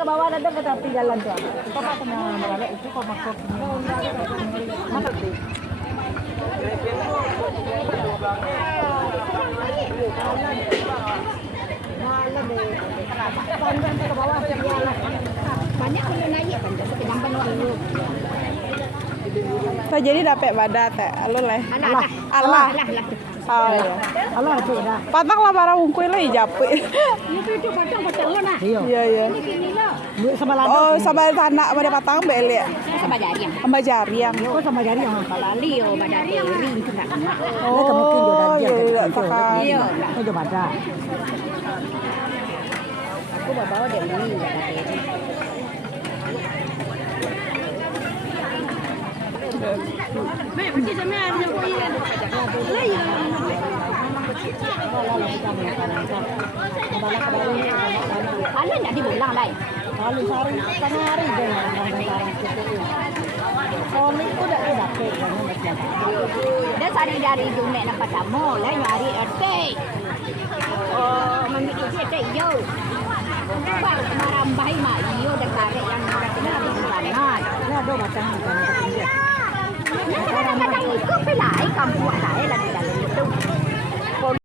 ke bawah ada ke tepi jalan tuh. Bapak kena balik itu kok masuk. Mana sih? Panjang ke bawah jalan. Banyak yang naik panjang ke jamban dulu. Saya jadi dapat badat teh, alun leh. Allah. Allah. Oh iya. Allah itu dah. Patang lah para ungkui lah japi. Itu patang lo nah. Iya iya. Sama lado. Oh sama tanah pada patang beli ya. Sama jariang. Sama jariang. Oh sama jari yang Palali yo badak ring itu nak. Oh iya iya takkan. Iya. Itu coba dah. Aku bawa dari ini badak ring. Ada enggak di bulang dai? Kalau sehari setengah hari deh orang-orang itu. Soalnya itu udah dapat kan macam. Dan sari dari jumek nak patamu lah nyari RT. Oh, mami itu yo. Pak marambah mak yo dan karek yang kena di sana. Ini ada macam macam. Kadang-kadang ikut pelai kampung saya lagi